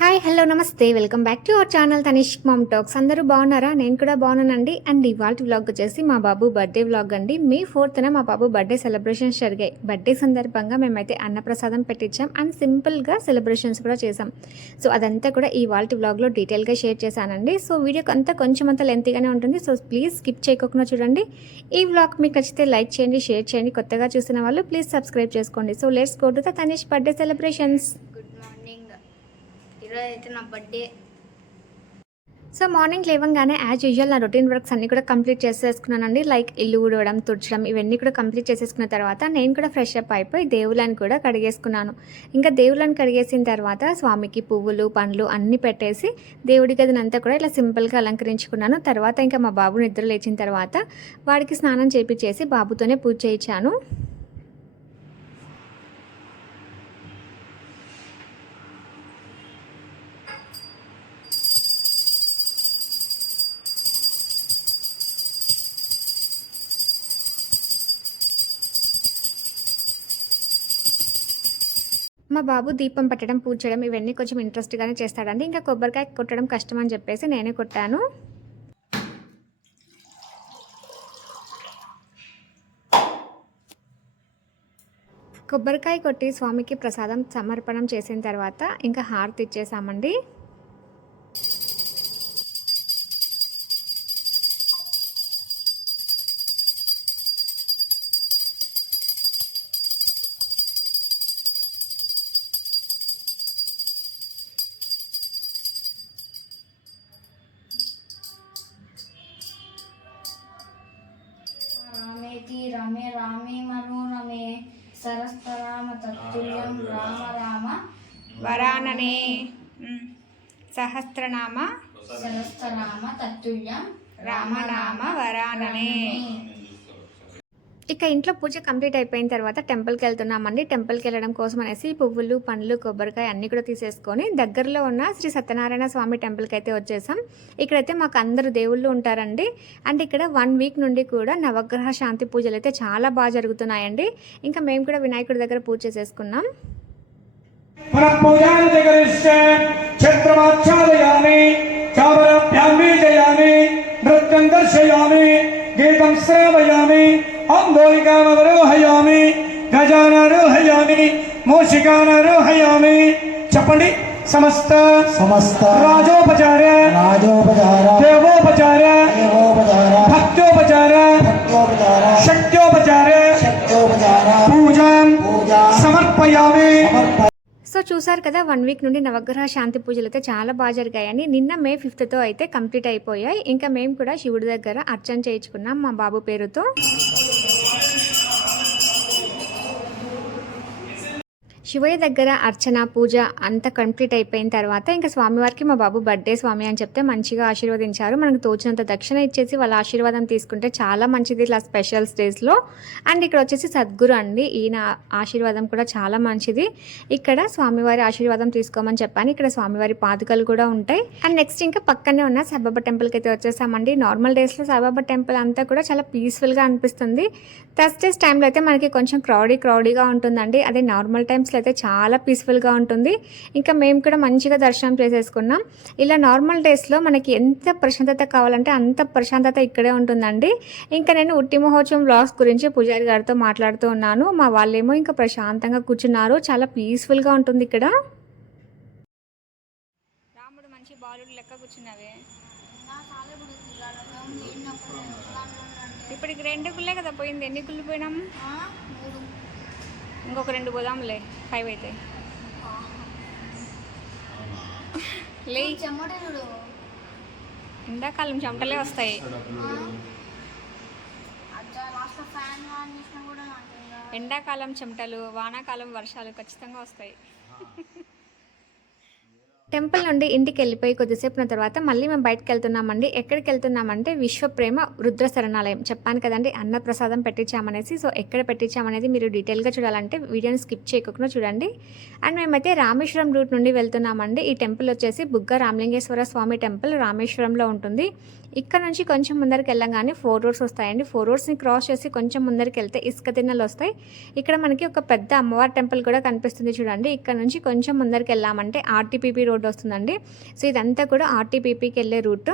Hi hello namaste. Welcome back to our channel Tanish mom talks అందరూ బాగున్నారా? నేను కూడా బాగున్నానండి. అండ్ ఇవాళ వ్లాగ్ వచ్చేసి మా బాబు బర్త్డే వ్లాగ్ అండి. మే ఫోర్త్న మా బాబు బర్త్డే సెలబ్రేషన్స్ జరిగాయి. బర్త్డే సందర్భంగా మేమైతే అన్నప్రసాదం పెట్టించాం. అండ్ సింపుల్గా సెలబ్రేషన్స్ కూడా చేసాం సో అదంతా కూడా ఈ వాల్ట్ వ్లాగ్లో డీటెయిల్గా షేర్ చేశానండి. సో వీడియోకి అంతా కొంచెం అంత లెంతీగానే ఉంటుంది. సో ప్లీజ్ స్కిప్ చేయకుండా చూడండి. ఈ వ్లాగ్ మీకు నచ్చితే లైక్ చేయండి షేర్ చేయండి. కొత్తగా చూసిన వాళ్ళు ప్లీజ్ సబ్స్క్రైబ్ చేసుకోండి. So let's go to the Tanish birthday celebrations ఈరోజు అయితే నా బర్త్డే. సో మార్నింగ్ లేవంగానే యాజ్ యూజువల్ నా రొటీన్ వర్క్స్ అన్నీ కూడా కంప్లీట్ చేసేసుకున్నానండి. లైక్ ఇల్లు ఊడవడం తుడచడం ఇవన్నీ కూడా కంప్లీట్ చేసేసుకున్న తర్వాత నేను కూడా ఫ్రెష్ అప్ అయిపోయి దేవుళ్ళని కూడా కడిగేసుకున్నాను. ఇంకా దేవుళ్ళని కడిగేసిన తర్వాత స్వామికి పువ్వులు పండ్లు అన్నీ పెట్టేసి దేవుడి గదినంతా కూడా ఇలా సింపుల్గా అలంకరించుకున్నాను. తర్వాత ఇంకా మా బాబు నిద్ర లేచిన తర్వాత వాడికి స్నానం చేపించేసి బాబుతోనే పూజ చేయించాను. మా బాబు దీపం పెట్టడం పూజ చేయడం ఇవన్నీ కొంచెం ఇంట్రెస్ట్గానే చేస్తాడండి. ఇంకా కొబ్బరికాయ కొట్టడం కష్టం అని చెప్పేసి నేనే కొట్టాను. కొబ్బరికాయ కొట్టి స్వామికి ప్రసాదం సమర్పణం చేసిన తర్వాత ఇంకా హారతి ఇచ్చేసామండి. సహస్రనామ సరస్తరామ తత్తుల్యం రామనామ వరాననే. ఇక ఇంట్లో పూజ కంప్లీట్ అయిపోయిన తర్వాత టెంపుల్కి వెళ్తున్నామండి. టెంపుల్కి వెళ్ళడం కోసం అనేసి పువ్వులు పండ్లు కొబ్బరికాయ అన్నీ కూడా తీసేసుకొని దగ్గరలో ఉన్న శ్రీ సత్యనారాయణ స్వామి టెంపుల్కి అయితే వచ్చేసాం. ఇక్కడైతే మాకు అందరు దేవుళ్ళు ఉంటారండి. అండ్ ఇక్కడ వన్ వీక్ నుండి కూడా నవగ్రహ శాంతి పూజలు అయితే చాలా బాగా జరుగుతున్నాయండి. ఇంకా మేము కూడా వినాయకుడి దగ్గర పూజ చేసేసుకున్నాం. परपूजान्ति गणेश क्षेत्रमाच्छादयामि चावराभ्यामे जयामि नृत्यं दर्शयामि गीतं श्रावयामि अम्बोलिकामवरोहयामि गजानारोहयामि मूषिकानारोहयामि समस्त समस्त। राजोपचार्य राजोपचार। देवोपचार्य देवोपचार। भक्तो సో చూసారు కదా వన్ వీక్ నుండి నవగ్రహ శాంతి పూజలు అయితే చాలా బాగా జరిగాయని. నిన్న మే ఫిఫ్త్తో అయితే కంప్లీట్ అయిపోయాయి. ఇంకా మేము కూడా శివుడి దగ్గర అర్చన చేయించుకున్నాం మా బాబు పేరుతో. శివయ్య దగ్గర అర్చన పూజ అంతా కంప్లీట్ అయిపోయిన తర్వాత ఇంకా స్వామివారికి మా బాబు బర్త్డే స్వామి అని చెప్తే మంచిగా ఆశీర్వదించారు. మనకు తోచినంత దక్షిణ ఇచ్చేసి వాళ్ళ ఆశీర్వాదం తీసుకుంటే చాలా మంచిది ఇలా స్పెషల్స్ డేస్లో. అండ్ ఇక్కడ వచ్చేసి సద్గురు అండి. ఈయన ఆశీర్వాదం కూడా చాలా మంచిది. ఇక్కడ స్వామివారి ఆశీర్వాదం తీసుకోమని చెప్పాను. ఇక్కడ స్వామివారి పాదుకలు కూడా ఉంటాయి. అండ్ నెక్స్ట్ ఇంకా పక్కనే ఉన్న సాయిబాబా టెంపుల్కి అయితే వచ్చేసామండి. నార్మల్ డేస్లో సాయిబాబా టెంపుల్ అంతా కూడా చాలా పీస్ఫుల్గా అనిపిస్తుంది. థర్స్డేస్ టైంలో అయితే మనకి కొంచెం క్రౌడీ క్రౌడీగా ఉంటుందండి. అదే నార్మల్ టైమ్స్లో అయితే చాలా పీస్ఫుల్గా ఉంటుంది. ఇంకా మేము కూడా మంచిగా దర్శనం చేసేసుకున్నాం. ఇలా నార్మల్ డేస్లో మనకి ఎంత ప్రశాంతత కావాలంటే అంత ప్రశాంతత ఇక్కడే ఉంటుందండి. ఇంకా నేను ఉట్టి మహోత్సవం బ్లాగ్స్ గురించి పూజారి గారితో మాట్లాడుతూ ఉన్నాను. మా వాళ్ళేమో ఇంకా ప్రశాంతంగా కూర్చున్నారు. చాలా పీస్ఫుల్గా ఉంటుంది ఇక్కడ. రాముడు మంచి బాలుడు లెక్క కూర్చున్నావే. ఇప్పుడు రెండు గుళ్ళే కదా పోయింది. ఎన్ని గుళ్ళు పోయినాం? ఇంకొక రెండు పోదాంలే ఫైవ్ లే. చూడు ఎండాకాలం చెమటలే వస్తాయి. ఎండాకాలం చెమటలు వానాకాలం వర్షాలు ఖచ్చితంగా వస్తాయి. టెంపుల్ నుండి ఇంటికి వెళ్ళిపోయి కొద్దిసేపున తర్వాత మళ్ళీ మేము బయటకు వెళ్తున్నామండి ఎక్కడికి వెళ్తున్నామంటే విశ్వప్రేమ రుద్ర శరణాలయం చెప్పాను కదండి అన్నప్రసాదం పెట్టించామనేసి. సో ఎక్కడ పెట్టించామనేది మీరు డీటెయిల్గా చూడాలంటే వీడియోని స్కిప్ చేయకుండా చూడండి. అండ్ మేమైతే రామేశ్వరం రూట్ నుండి వెళ్తున్నామండి. ఈ టెంపుల్ వచ్చేసి బుగ్గ రామలింగేశ్వర స్వామి టెంపుల్ రామేశ్వరంలో ఉంటుంది. ఇక్కడ నుంచి కొంచెం ముందరికి వెళ్ళగానే ఫోర్ రోడ్స్ వస్తాయండి. ఫోర్ రోడ్స్ని క్రాస్ చేసి కొంచెం ముందరికి వెళ్తే ఇసుక తిన్నలు వస్తాయి. ఇక్కడ మనకి ఒక పెద్ద అమ్మవారి టెంపుల్ కూడా కనిపిస్తుంది చూడండి. ఇక్కడ నుంచి కొంచెం ముందరికి వెళ్ళామంటే ఆర్టీపీపీ రోడ్ రోడ్ వస్తుందండి. సో ఇదంతా కూడా ఆర్టీపీపీకి వెళ్ళే రూట్.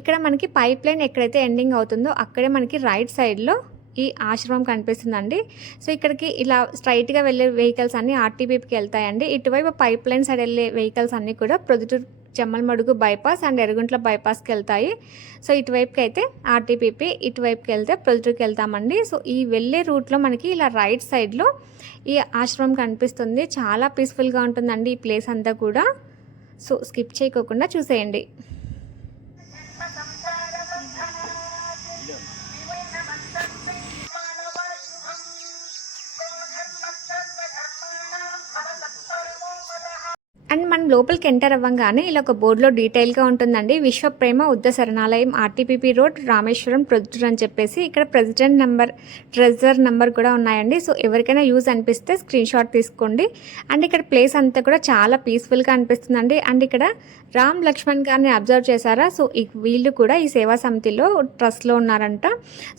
ఇక్కడ మనకి పైప్ లైన్ ఎక్కడైతే ఎండింగ్ అవుతుందో అక్కడే మనకి రైట్ సైడ్లో ఈ ఆశ్రమం కనిపిస్తుందండి. సో ఇక్కడికి ఇలా స్ట్రైట్గా వెళ్ళే వెహికల్స్ అన్నీ ఆర్టీపీపీకి వెళ్తాయండి. ఇటువైపు పైప్ లైన్ సైడ్ వెళ్ళే వెహికల్స్ అన్నీ కూడా ప్రొద్దుటూరు చెమ్మలమడుగు బైపాస్ అండ్ ఎరుగుంట్ల బైపాస్కి వెళ్తాయి. సో ఇటువైపుకి అయితే ఆర్టీపీపీ ఇటువైపుకి వెళ్తే ప్రొద్దుటూరుకి వెళ్తామండి. సో ఈ వెళ్ళే రూట్లో మనకి ఇలా రైట్ సైడ్లో ఈ ఆశ్రమం కనిపిస్తుంది. చాలా పీస్ఫుల్గా ఉంటుందండి ఈ ప్లేస్ అంతా కూడా. సో స్కిప్ చేయకోకుండా చూసేయండి. అండ్ మనం లోపలికి ఎంటర్ అవ్వగానే ఇలా ఒక బోర్డులో డీటెయిల్గా ఉంటుందండి. విశ్వప్రేమ ఉద్ద శరణాలయం ఆర్టీపీపీ రోడ్ రామేశ్వరం ప్రొద్దురు అని చెప్పేసి ఇక్కడ ప్రెసిడెంట్ నెంబర్ ట్రెజర్ నెంబర్ కూడా ఉన్నాయండి. సో ఎవరికైనా యూజ్ అనిపిస్తే స్క్రీన్ షాట్ తీసుకోండి. అండ్ ఇక్కడ ప్లేస్ అంతా కూడా చాలా పీస్ఫుల్గా అనిపిస్తుందండి. అండ్ ఇక్కడ రామ్ లక్ష్మణ్ గారిని అబ్జర్వ్ చేశారా? సో ఈ వీళ్ళు కూడా ఈ సేవా సమితిలో ట్రస్ట్లో ఉన్నారంట.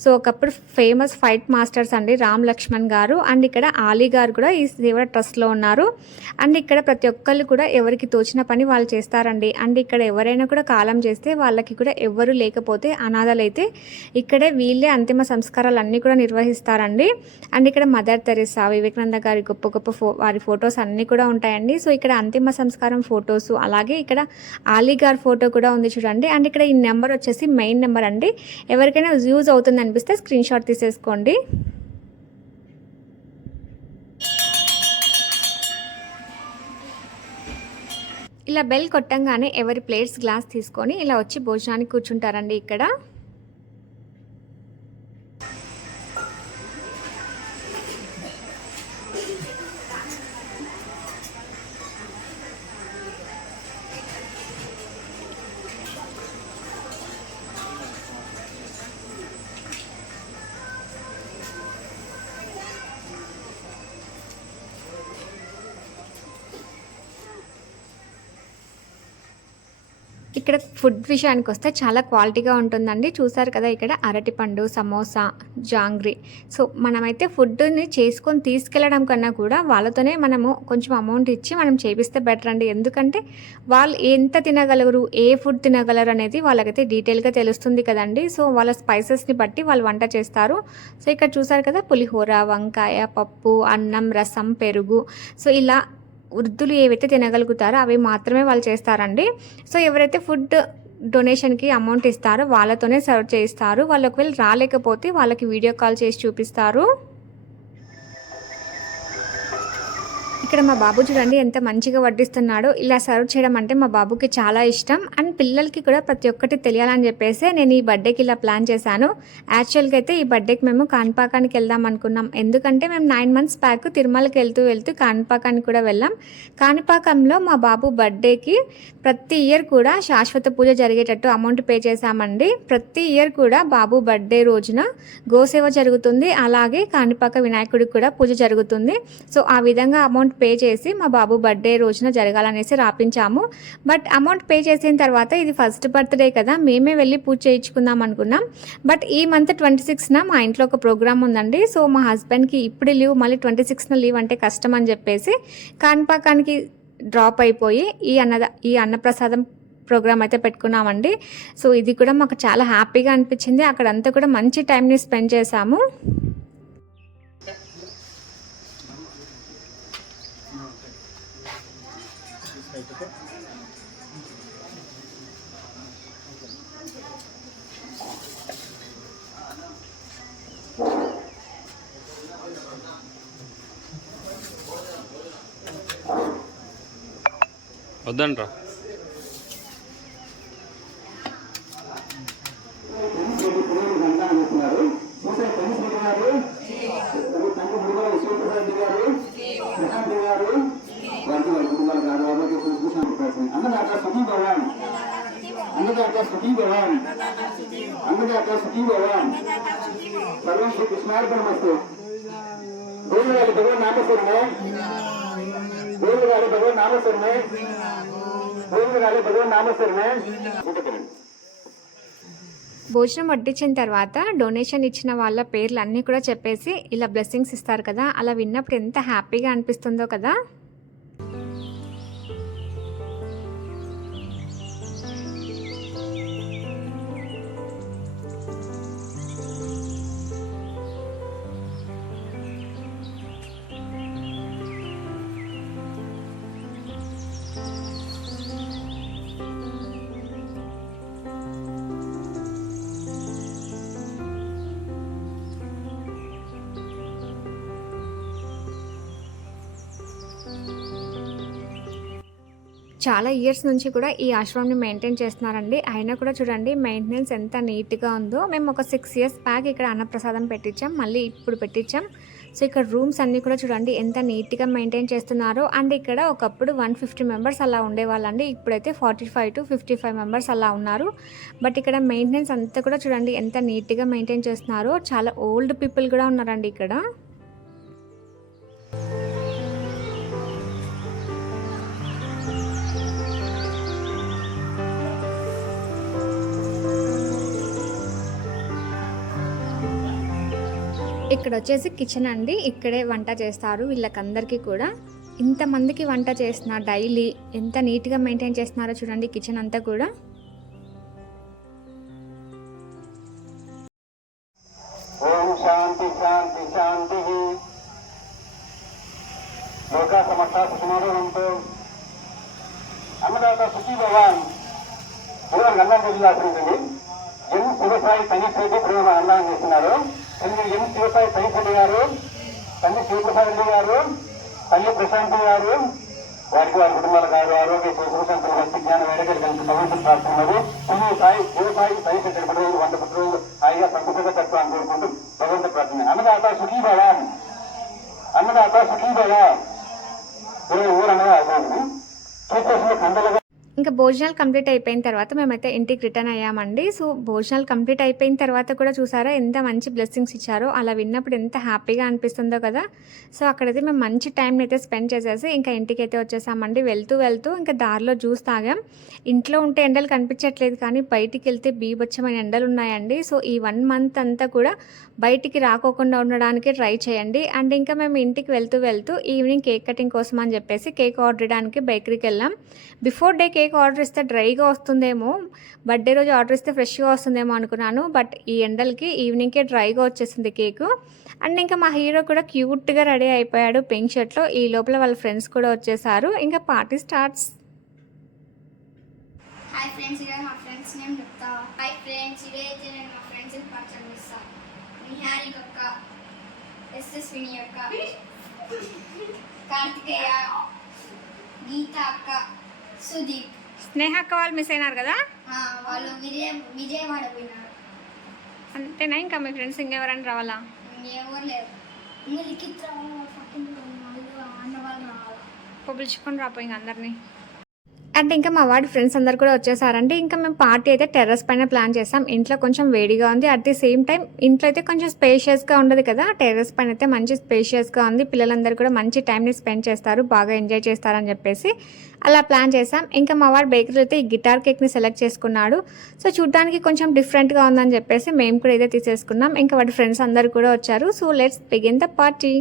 సో ఒకప్పుడు ఫేమస్ ఫైట్ మాస్టర్స్ అండి రామ్ లక్ష్మణ్ గారు. అండ్ ఇక్కడ ఆలీ గారు కూడా ఈ సేవ ట్రస్ట్లో ఉన్నారు. అండ్ ఇక్కడ ప్రతి ఒక్కళ్ళు కూడా ఎవరికి తోచిన పని వాళ్ళు చేస్తారండి. అండ్ ఇక్కడ ఎవరైనా కూడా కాలం చేస్తే వాళ్ళకి కూడా ఎవ్వరు లేకపోతే అనాథలైతే ఇక్కడే వీళ్ళే అంతిమ సంస్కారాలు అన్నీ కూడా నిర్వహిస్తారండి. అండ్ ఇక్కడ మదర్ తెరెసా వివేకానంద గారి గొప్ప గొప్ప ఫో వారి ఫొటోస్ అన్నీ కూడా ఉంటాయండి. సో ఇక్కడ అంతిమ సంస్కారం ఫొటోస్ అలాగే ఇక్కడ ఆలీ గారి ఫోటో కూడా ఉంది చూడండి. అండ్ ఇక్కడ ఈ నెంబర్ వచ్చేసి మెయిన్ నెంబర్ అండి. ఎవరికైనా యూజ్ అవుతుంది అనిపిస్తే స్క్రీన్ షాట్ తీసేసుకోండి. ఇలా బెల్ కొట్టంగానే ఎవరి ప్లేట్స్ గ్లాస్ తీసుకొని ఇలా వచ్చి భోజనానికి కూర్చుంటారండి ఇక్కడ. ఇక్కడ ఫుడ్ విషయానికి వస్తే చాలా క్వాలిటీగా ఉంటుందండి. చూసారు కదా ఇక్కడ అరటిపండు సమోసా జాంగ్రీ. సో మనమైతే ఫుడ్ని చేసుకొని తీసుకెళ్ళడం కన్నా కూడా వాళ్ళతోనే మనము కొంచెం అమౌంట్ ఇచ్చి మనం చేపిస్తే బెటర్ అండి. ఎందుకంటే వాళ్ళు ఎంత తినగలరు ఏ ఫుడ్ తినగలరు అనేది వాళ్ళకైతే డీటెయిల్గా తెలుస్తుంది కదండి. సో వాళ్ళ స్పైసెస్ని బట్టి వాళ్ళు వంట చేస్తారు. సో ఇక్కడ చూసారు కదా పులిహోర వంకాయ పప్పు అన్నం రసం పెరుగు. సో ఇలా వృద్ధులు ఏవైతే తినగలుగుతారో అవి మాత్రమే వాళ్ళు చేస్తారండి. సో ఎవరైతే ఫుడ్ డొనేషన్కి అమౌంట్ ఇస్తారో వాళ్ళతోనే సర్వ్ చేయిస్తారు. వాళ్ళు ఒకవేళ రాలేకపోతే వాళ్ళకి వీడియో కాల్ చేసి చూపిస్తారు. ఇక్కడ మా బాబు చూడండి ఎంత మంచిగా వడ్డిస్తున్నాడో. ఇలా సర్వ్ చేయడం అంటే మా బాబుకి చాలా ఇష్టం. అండ్ పిల్లలకి కూడా ప్రతి ఒక్కటి తెలియాలని చెప్పేసి నేను ఈ బర్త్డేకి ఇలా ప్లాన్ చేశాను. యాక్చువల్గా అయితే ఈ బర్త్డేకి మేము కాణిపాకానికి వెళ్దాం అనుకున్నాం. ఎందుకంటే మేము నైన్ మంత్స్ బ్యాక్ తిరుమలకి వెళ్తూ వెళ్తూ కాణిపాకానికి కూడా వెళ్ళాం. కాణిపాకంలో మా బాబు బర్త్డేకి ప్రతి ఇయర్ కూడా శాశ్వత పూజ జరిగేటట్టు అమౌంట్ పే చేశామండి. ప్రతి ఇయర్ కూడా బాబు బర్త్డే రోజున గోసేవ జరుగుతుంది. అలాగే కాణిపాక వినాయకుడికి కూడా పూజ జరుగుతుంది. సో ఆ విధంగా అమౌంట్ పే చేసి మా బాబు బర్త్డే రోజున జరగాలనేసి రాపించాము. బట్ అమౌంట్ పే చేసిన తర్వాత ఇది ఫస్ట్ బర్త్డే కదా మేమే వెళ్ళి పూజ చేయించుకుందాం అనుకున్నాం. బట్ ఈ మంత్ ట్వంటీ సిక్స్న మా ఇంట్లో ఒక ప్రోగ్రామ్ ఉందండి. సో మా హస్బెండ్కి ఇప్పుడు లీవ్ మళ్ళీ ట్వంటీ సిక్స్న లీవ్ అంటే కష్టం అని చెప్పేసి కాన్పాకానికి డ్రాప్ అయిపోయి ఈ అన్నద ఈ అన్నప్రసాదం ప్రోగ్రామ్ అయితే పెట్టుకున్నామండి. సో ఇది కూడా మాకు చాలా హ్యాపీగా అనిపించింది. అక్కడంతా కూడా మంచి టైంని స్పెండ్ చేశాము. వద్దంట్రా అన్నదాత సుఖీ భవాన్ అన్నదాత సుఖీ భవాన్ అన్నదాత సుఖీ భవాన్ సర్వం శ్రీ కృష్ణార్పణమస్తు దేవుడు గారి భగవన్ నామస్వరమే దేవుడు గారి భగవన్ నామస్వరమే భగవన్ భోజనం వడ్డించిన తర్వాత డొనేషన్ ఇచ్చిన వాళ్ళ పేర్లు అన్నీ కూడా చెప్పేసి ఇలా బ్లెస్సింగ్స్ ఇస్తారు కదా అలా విన్నప్పుడు ఎంత హ్యాపీగా అనిపిస్తుందో కదా. చాలా ఇయర్స్ నుంచి కూడా ఈ ఆశ్రమంని మెయింటైన్ చేస్తున్నారండి. అయినా కూడా చూడండి మెయింటెనెన్స్ ఎంత నీట్గా ఉందో. మేము ఒక సిక్స్ ఇయర్స్ బ్యాక్ ఇక్కడ అన్నప్రసాదం పెట్టించాం మళ్ళీ ఇప్పుడు పెట్టించాం. సో ఇక్కడ రూమ్స్ అన్నీ కూడా చూడండి ఎంత నీట్గా మెయింటైన్ చేస్తున్నారో. అండ్ ఇక్కడ ఒకప్పుడు వన్ ఫిఫ్టీ మెంబర్స్ అలా ఉండేవాళ్ళండి. ఇప్పుడైతే forty five to fifty five members అలా ఉన్నారు. బట్ ఇక్కడ మెయింటెనెన్స్ అంతా కూడా చూడండి ఎంత నీట్గా మెయింటైన్ చేస్తున్నారో. చాలా ఓల్డ్ పీపుల్ కూడా ఉన్నారండి ఇక్కడ. ఇక్కడ వచ్చేసి కిచెన్ అండి. ఇక్కడే వంట చేస్తారు వీళ్ళకందరికీ కూడా. ఇంతమందికి వంట చేసిన డైలీ ఎంత నీట్గా మెయింటైన్ చేస్తున్నారో చూడండి కిచెన్ అంతా కూడా. ఓం శాంతి శాంతి శాంతి. లోకా సమస్త సుమారంతో అన్నదాత సుఖీ భగవాన్ పూర్వం అన్నం జిల్లా ఎన్ని శివసాయి తనిశెట్టి ప్రేమ అన్నం చేస్తున్నారు. తల్లి ఎం శివసాయి తనిశెట్టి గారు తల్లి శివప్రసాద్ రెడ్డి గారు తల్లి ప్రశాంత్ గారు వారికి వారి కుటుంబాల గారు ఆరోగ్య సుఖశాంతులు మంచి జ్ఞానం వేడగలు కలిసి భగవంతుడు ప్రార్థనలు తల్లి సాయి శివసాయి తనిశెట్టి రోజులు వంద పది రోజులు హాయిగా సంతోషంగా చెప్పాలని కోరుకుంటూ భగవంతుడు ప్రార్థన. అన్నదాత సుఖీ భగవాన్ అన్నదాత సుఖీ భగవాన్ ఊరన్నదా చూసేసిన కండలుగా ఇంకా భోజనాలు కంప్లీట్ అయిపోయిన తర్వాత మేమైతే ఇంటికి రిటర్న్ అయ్యామండి. సో భోజనాలు కంప్లీట్ అయిపోయిన తర్వాత కూడా చూసారా ఎంత మంచి బ్లెస్సింగ్స్ ఇచ్చారో అలా విన్నప్పుడు ఎంత హ్యాపీగా అనిపిస్తుందో కదా. సో అక్కడైతే మేము మంచి టైంని అయితే స్పెండ్ చేసేసి ఇంకా ఇంటికి అయితే వచ్చేసామండి. వెళ్తూ వెళ్తూ ఇంకా దారిలో జ్యూస్ తాగాం. ఇంట్లో ఉంటే ఎండలు కనిపించట్లేదు కానీ బయటికి వెళ్తే బీభత్సమైన ఎండలు ఉన్నాయండి. సో ఈ వన్ మంత్ అంతా కూడా బయటికి రాకోకుండా ఉండడానికి ట్రై చేయండి. అండ్ ఇంకా మేము ఇంటికి వెళ్తూ వెళ్తూ ఈవినింగ్ కేక్ కటింగ్ కోసం అని చెప్పేసి కేక్ ఆర్డర్ చేయడానికి బేకరీకి వెళ్ళాం. బిఫోర్ డే కేక్ ఆర్డర్ ఇస్తే డ్రైగా వస్తుందేమో బర్త్డే రోజు ఆర్డర్ ఇస్తే ఫ్రెష్గా వస్తుందేమో అనుకున్నాను బట్ ఈ ఎండలకి ఈవినింగ్కే డ్రైగా వచ్చేసింది కేకు. అండ్ ఇంకా మా హీరో కూడా క్యూట్గా రెడీ అయిపోయాడు పింక్ షర్ట్లో. ఈ లోపల వాళ్ళ ఫ్రెండ్స్ కూడా వచ్చేసారు. ఇంకా పార్టీ స్టార్ట్స్. హాయ్ ఫ్రెండ్స్ ఇదే మా ఫ్రెండ్స్ నేమ్ చెప్తా. హాయ్ ఫ్రెండ్స్ ఇదే నేను మా ఫ్రెండ్స్ పరిచయం చేస్తాను నిహారి యొక్క ఎస్ఎస్ విని అక్క కార్తికేయ గీత అక్క సుదీప్. స్నేహ అక్క వాళ్ళు మిస్ అయినారు కదా? ఆ, వాళ్ళు విజయ విజయవాడ పోయినారు. అంతేనా? ఇంకా మీ ఫ్రెండ్స్ ఇంకెవరైనా రావాలా? ఇంకెవరు లేరు. ఇంకా లిఖిత్ రావాలి పక్కన వాళ్ళు అన్న వాళ్ళు రావాలి? పిలుచుకొని రాపోయి ఇంక అందరినీ. అండ్ ఇంకా మా వాడి ఫ్రెండ్స్ అందరు కూడా వచ్చేసారంటే ఇంకా మేము పార్టీ అయితే టెర్రస్ పైన ప్లాన్ చేసాం. ఇంట్లో కొంచెం వేడిగా ఉంది. అట్ ది సేమ్ టైం ఇంట్లో అయితే కొంచెం స్పేషియస్గా ఉండదు కదా? టెర్రస్ పైన అయితే మంచి స్పేషియస్గా ఉంది. పిల్లలందరూ కూడా మంచి టైంని స్పెండ్ చేస్తారు. బాగా ఎంజాయ్ చేస్తారని చెప్పేసి అలా ప్లాన్ చేసాం. ఇంకా మా వాడు బేకరీ అయితే ఈ గిటార్ కేక్ని సెలెక్ట్ చేసుకున్నాడు. సో చూడడానికి కొంచెం డిఫరెంట్గా ఉందని చెప్పేసి మేము కూడా ఇదే తీసేసుకున్నాం. ఇంకా వాడి ఫ్రెండ్స్ అందరు కూడా వచ్చారు. So let's begin the party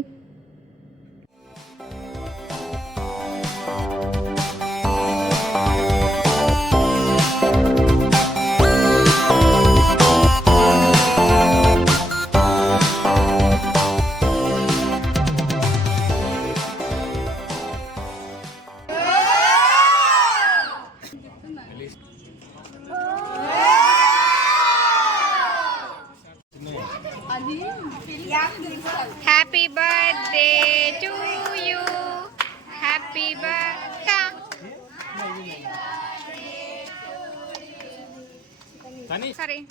Sunny. Sunny.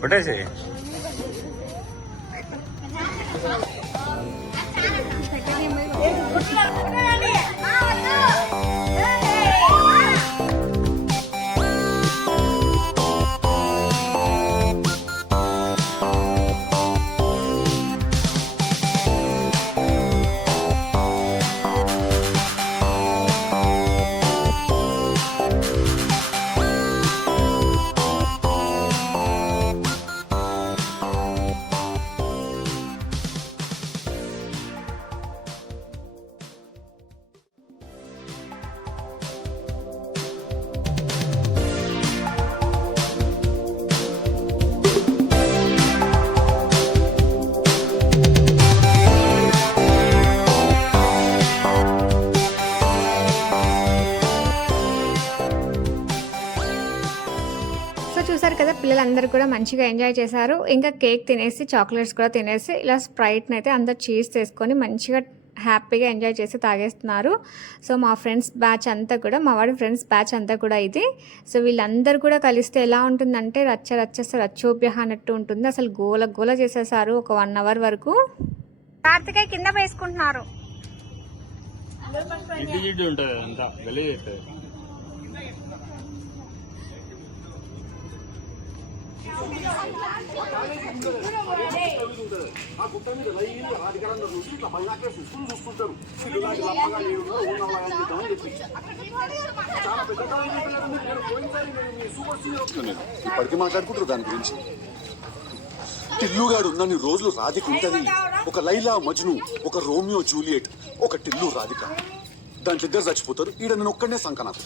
What is it? చూసారు కదా పిల్లలందరూ కూడా మంచిగా ఎంజాయ్ చేశారు. ఇంకా కేక్ తినేసి చాక్లెట్స్ కూడా తినేసి ఇలా స్ప్రైట్ని అయితే అందరు చీజ్ చేసుకొని మంచిగా హ్యాపీగా ఎంజాయ్ చేసి తాగేస్తున్నారు. సో మా ఫ్రెండ్స్ బ్యాచ్ అంతా కూడా మా వాడి ఫ్రెండ్స్ బ్యాచ్ అంతా కూడా ఇది. సో వీళ్ళందరూ కూడా కలిస్తే ఎలా ఉంటుందంటే రచ్చ రచ్చ రచ్చోప్య అన్నట్టు ఉంటుంది. అసలు గోల గోల చేసేసారు ఒక వన్ అవర్ వరకు. కార్తికేయ కింద వేసుకుంటున్నారు. జిడ్డు జిడ్డు ఇప్పటికీ మాట్లాడుకుంటారు దాని గురించి. టిల్లుగాడు ఉన్నన్ని రోజులు రాధిక ఉంటుంది. ఒక లైలా మజ్ను ఒక రోమియో జూలియట్ ఒక టిల్లు రాధిక. దాంట్లో ఇద్దరు చచ్చిపోతారు. ఈడ నేను ఒక్కడనే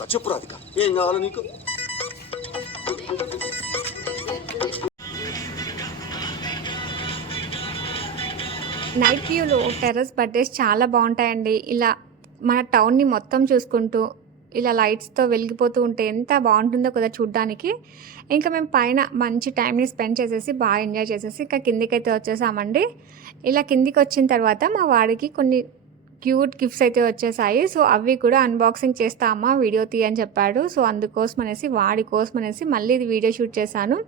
నాకు చెప్పు రాధిక ఏం కావాలి నీకు? నైట్ వ్యూలో టెర్రస్ బర్త్డేస్ చాలా బాగుంటాయండి. ఇలా మన టౌన్ని మొత్తం చూసుకుంటూ ఇలా లైట్స్తో వెలిగిపోతూ ఉంటే ఎంత బాగుంటుందో కదా చూడ్డానికి. ఇంకా మేము పైన మంచి టైంని స్పెండ్ చేసేసి బాగా ఎంజాయ్ చేసేసి ఇంకా కిందికైతే వచ్చేసామండి. ఇలా కిందికి వచ్చిన తర్వాత మా వాడికి కొన్ని క్యూట్ గిఫ్ట్స్ అయితే వచ్చేసాయి. సో అవి కూడా అన్బాక్సింగ్ చేస్తామా వీడియో తీయని చెప్పాడు. సో అందుకోసం అనేసి వాడి కోసం అనేసి మళ్ళీ ఇది వీడియో షూట్ చేశాను.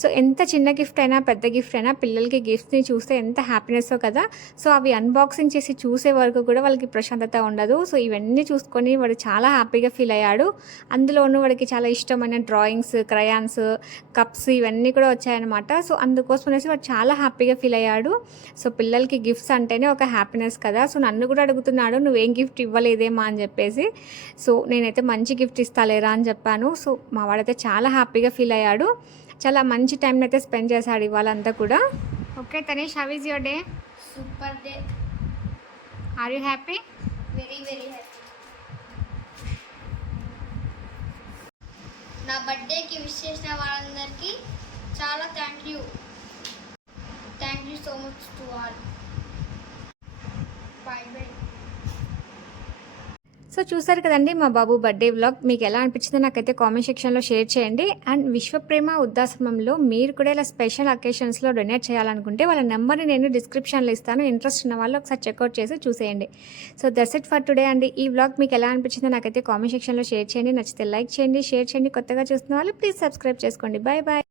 సో ఎంత చిన్న గిఫ్ట్ అయినా పెద్ద గిఫ్ట్ అయినా పిల్లలకి గిఫ్ట్స్ని చూస్తే ఎంత హ్యాపీనెస్ కదా. సో అవి అన్బాక్సింగ్ చేసి చూసే వరకు కూడా వాళ్ళకి ప్రశాంతత ఉండదు. సో ఇవన్నీ చూసుకొని వాడు చాలా హ్యాపీగా ఫీల్ అయ్యాడు. అందులోనూ వాడికి చాలా ఇష్టమైన డ్రాయింగ్స్ క్రయాన్స్ కప్స్ ఇవన్నీ కూడా వచ్చాయన్నమాట. సో అందుకోసం అనేసి వాడు చాలా హ్యాపీగా ఫీల్ అయ్యాడు. సో పిల్లలకి గిఫ్ట్స్ అంటేనే ఒక హ్యాపీనెస్ కదా. సో నన్ను కూడా అడుగుతున్నాడు నువ్వేం గిఫ్ట్ ఇవ్వలేదేమా? అని చెప్పేసి. సో నేనైతే మంచి గిఫ్ట్ ఇస్తాలేరా? అని చెప్పాను. సో మా వాడైతే చాలా హ్యాపీగా ఫీల్ అయ్యాడు. చాలా మంచి టైం అయితే స్పెండ్ చేశాడు ఇవాళంతా కూడా. Okay Tanish how is your day? Super day. Are you happy? Very very happy. నా బర్త్డేకి విష్ చేసిన వాళ్ళందరికీ చాలా thank you. Thank you so much to all. So చూసారు కదండి మా బాబు బర్త్డే వ్లాగ్ మీకు ఎలా అనిపించిందో నాకైతే కామెంట్ సెక్షన్లో షేర్ చేయండి. అండ్ విశ్వప్రేమ ఉద్దాశ్రమంలో మీరు కూడా ఇలా స్పెషల్ అకేషన్స్లో డొనేట్ చేయాలనుకుంటే వాళ్ళ నెంబర్ని నేను డిస్క్రిప్షన్లో ఇస్తాను. ఇంట్రెస్ట్ ఉన్న వాళ్ళు ఒకసారి చెక్అవుట్ చేసి చూసేయండి. So that's it for today అండి. ఈ వ్లాగ్ మీకు ఎలా అనిపించిందో నాకైతే కామెంట్ సెక్షన్లో షేర్ చేయండి. నచ్చితే లైక్ చేయండి షేర్ చేయండి. కొత్తగా చూస్తున్న వాళ్ళు ప్లీజ్ సబ్స్క్రైబ్ చేసుకోండి. Bye bye